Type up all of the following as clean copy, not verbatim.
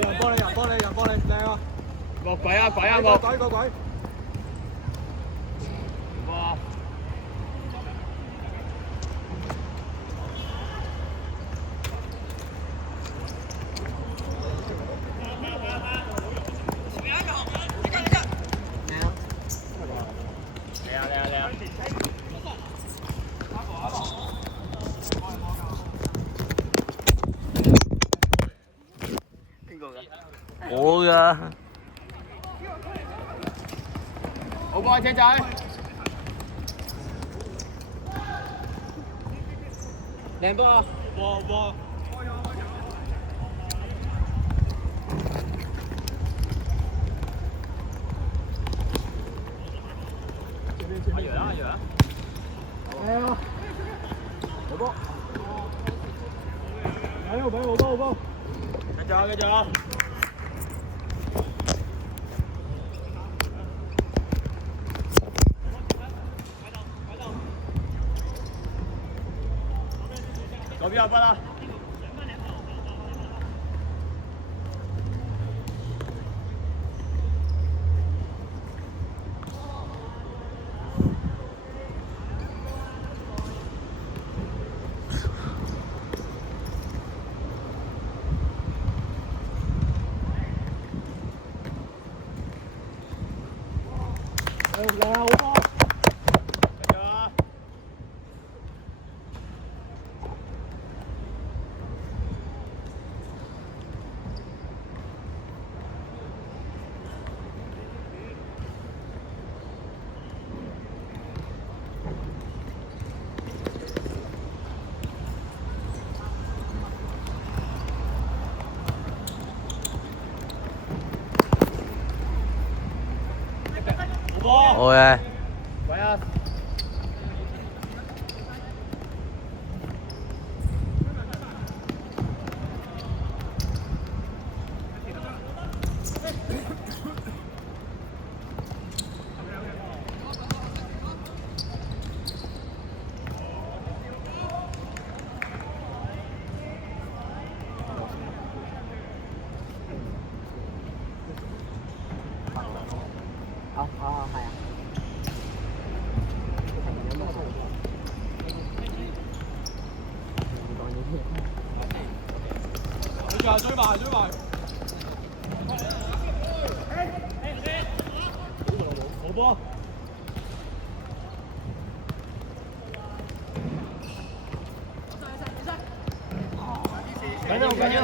人幫你，靚啊！落鬼啊！鬼啊！個鬼個鬼！哇！我㗎。好波啊，車仔！靚波啊！哇！阿楊啊，阿楊！係啊！有波！好波！繼續！左邊有筆啦！靚好波！好嘅。喂啊！係啊。追埋！好波！緊要！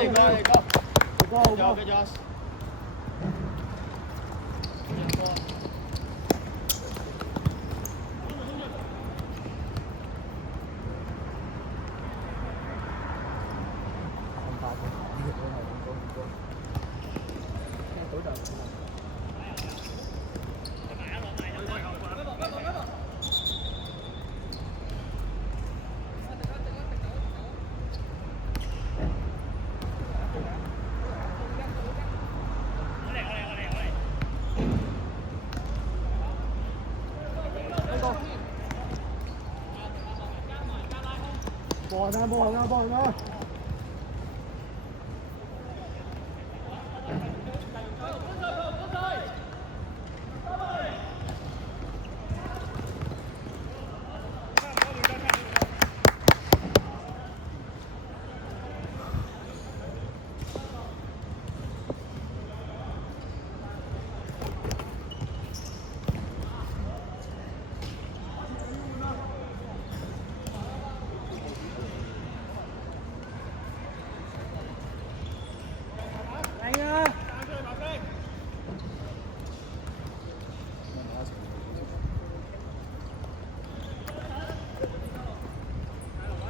波啦！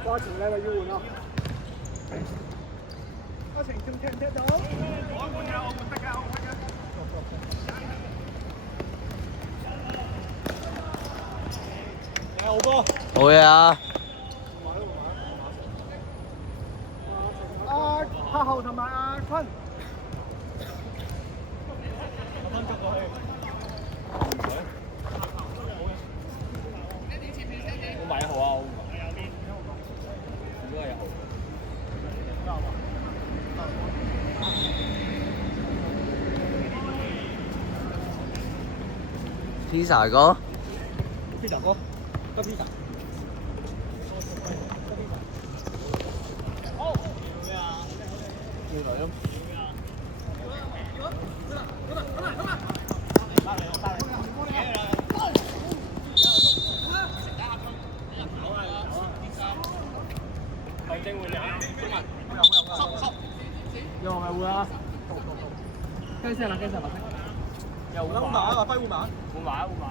阿晴你咪要換啊！阿晴仲踢唔踢到？我換㗎，我換得㗎。好波！好嘢啊！阿柏豪同埋阿坤。我買1號啊！應該係1號。pizza 哥， pizza 哥，得 pizza。好。咩啊？要嚟咯。正換人，又係咪換啊？雞聲啦，雞聲啦，又換馬啊！揮換馬，換馬，換馬。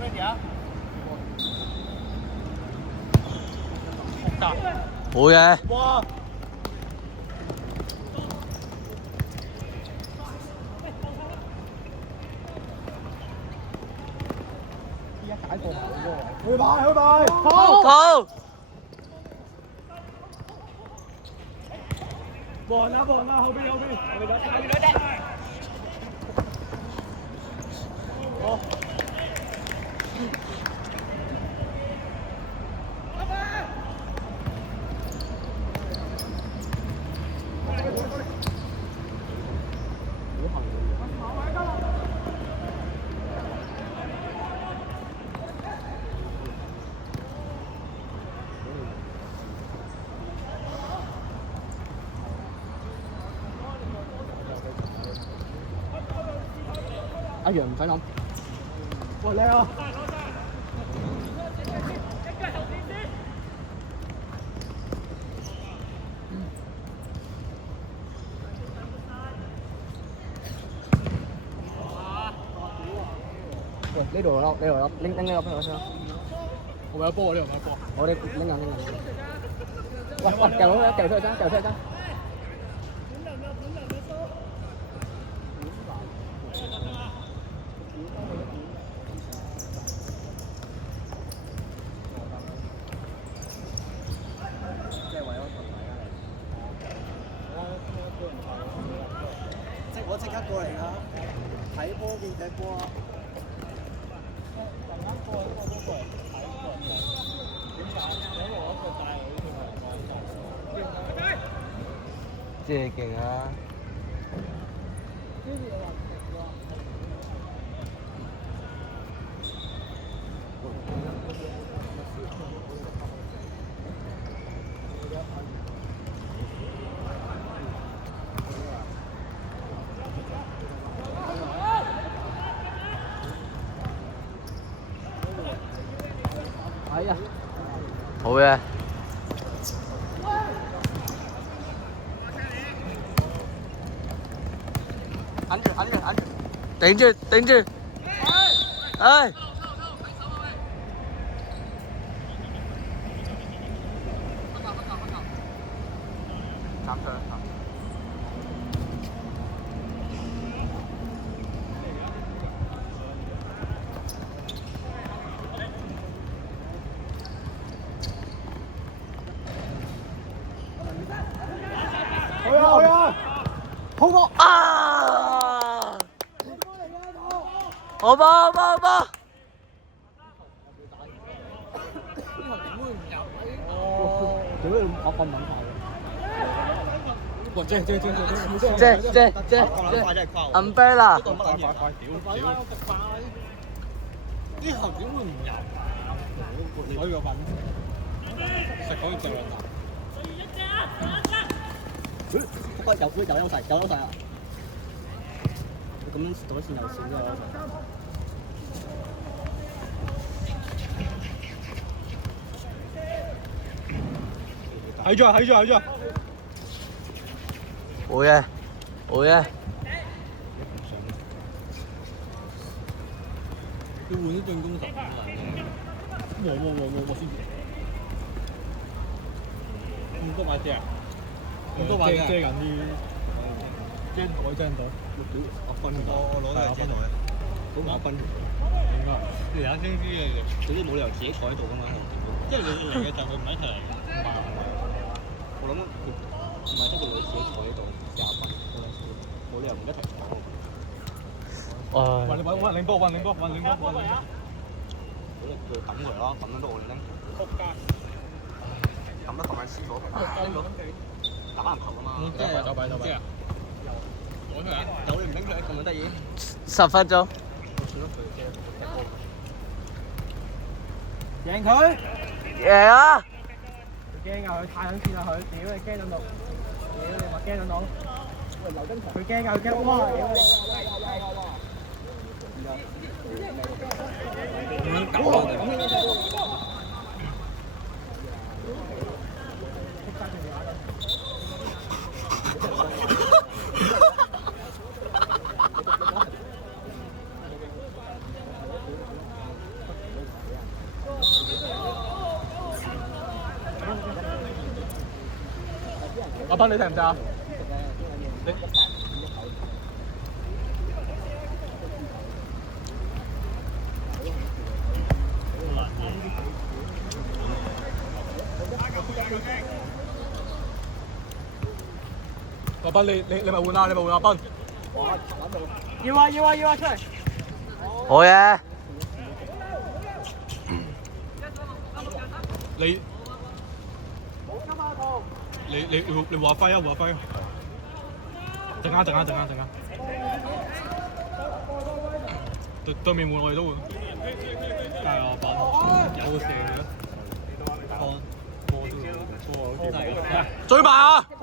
咩嘢啊？好嘢！哇！去吧，去吧，好，好，望啊望啊，後邊後邊，後邊嗰隻，後邊嗰隻，好，阿楊唔使諗，喂靚啊！喂，呢度有粒，呢度有粒，拎呢個俾我先。我咪有波，呢度咪有波。我哋拎緊，拎緊。喂喂，掉咗，掉出去爭，掉出去爭。我即刻過嚟啦！睇波見隻波啊！真係勁啊！哎呀，好嘅。按住，按住，按住。頂住，頂住。哎！三分。去啊去啊！好波啊！好波好波好波！屌你我咁撚快嘅！哇！正，umbrella。呢行點會唔入啊？我要揾食可以最難。不過有優勢，有優勢啊！咁樣躲線有線嘅優勢。睇住啊！睇住啊！睇住啊！好嘢，好嘢。要換啲進攻手法嘅。我先。咁多把遮啊！咁多把遮緊啲。遮袋。阿分我攞嚟遮袋。好阿分。應該。你而家先知嘅，佢都冇理由自己坐喺度㗎嘛。即係你嚟嘅就佢唔喺出嚟。我諗唔係得個女自己坐喺度廿分，冇理由唔一齊坐。運領波。好啦，佢抌佢咯，抌咗都我拎。咁都咁撚舒服，打籃球啊嘛。走擺走擺走擺。攞出嚟啊！有你唔拎出嚟咁得意。 10分鐘。贏佢！贏啊！驚啊！佢太撚線啦佢，屌你驚到到，屌你話驚到到。佢驚啊！佢驚哇！屌你！阿斌你踢唔踢啊？你阿斌你咪換啊！你咪換阿斌。要啊要啊要啊出嚟！好嘢！你話輝啊話輝啊！陣間。對面換我哋都換。加油阿斌！有射嘅。追埋啊！換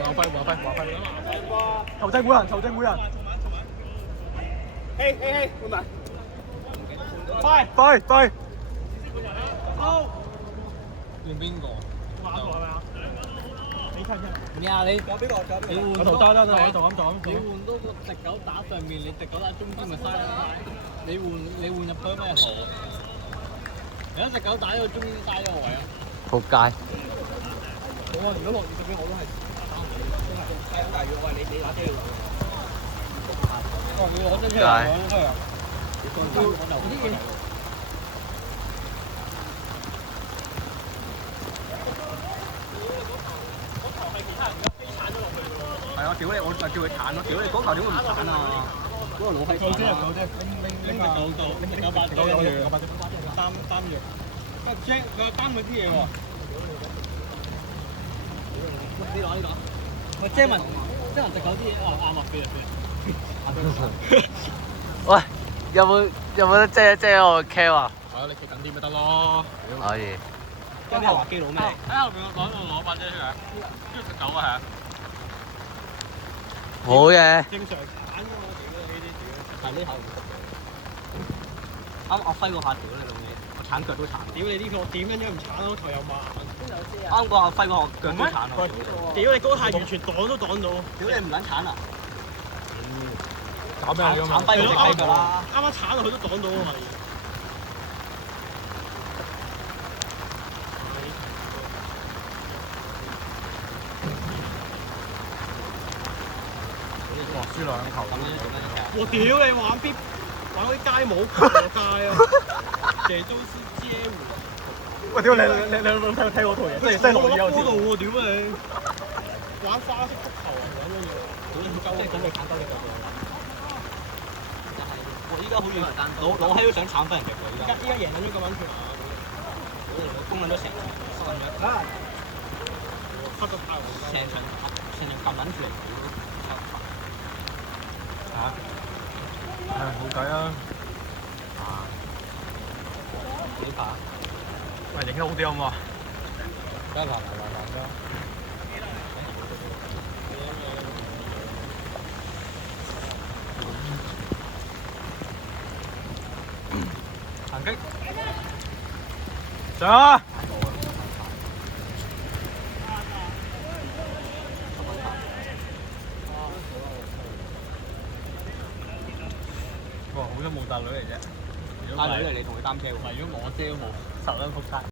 阿輝！球證會人！嘿，換埋！快！換邊個？咩啊？你仲有邊個？你換圖單啊！我就咁。你換多個直狗打上面，你直狗打中間咪嘥啦！你換入去咩圖？而家直狗打呢個中間嘥咗個位啊！仆街！好啊！如果落雨嗰邊我都係但係如果你打車要你攞真車嚟攞出嚟啊！係啊！屌你！我咪叫佢鏟咯！屌你！嗰球點會唔鏟啊？嗰個老閪鏟啊！拎隻狗到，拎隻狗八九嘢，三嘢。啊 Jack， 佢擔嗰啲嘢喎。呢度。喂 Jack 直狗啲嘢啱啊！飛。喂，有冇得遮我 cam 啊？係啊，你企緊啲咪得咯。可以。有啲滑機佬咩？喺後邊攞把遮出嚟，跟住隻狗啊係啊。好嘢！正常鏟㗎嘛，屌呢啲係呢口。啱我揮嗰下屌你老味，我鏟腳都鏟。屌你呢個點樣唔鏟咯？頭又慢。啱嗰下揮嗰下腳都鏟啊！屌你嗰下完全擋都擋到。屌你唔撚鏟啊！搞咩咁啊？鏟揮嗰隻雞腳啦！啱啱鏟落去都擋到啊！哇！輸兩球。我屌你玩嗰啲街舞過街啊！謝宗師街舞。喂，屌你睇我套嘢，真係落雨有條。度喎，屌你！玩花式足球啊，玩乜嘢？即係咁你鏟鳩你腳㗎啦！我依家好似老閪都想鏟翻人腳㗎，依家贏緊咗咁撚拳啊！攻緊咗成場，失緊咗。黑到太黃鳩。成場撳撚住嚟嚇！唉，冇計啊！幾排？喂，影得好啲好唔好啊？梗係難㗎。行擊！上啊！哇！好彩冇帶女嚟啫。帶女嚟你同佢擔車喎。如果我遮都冇，實撚仆街。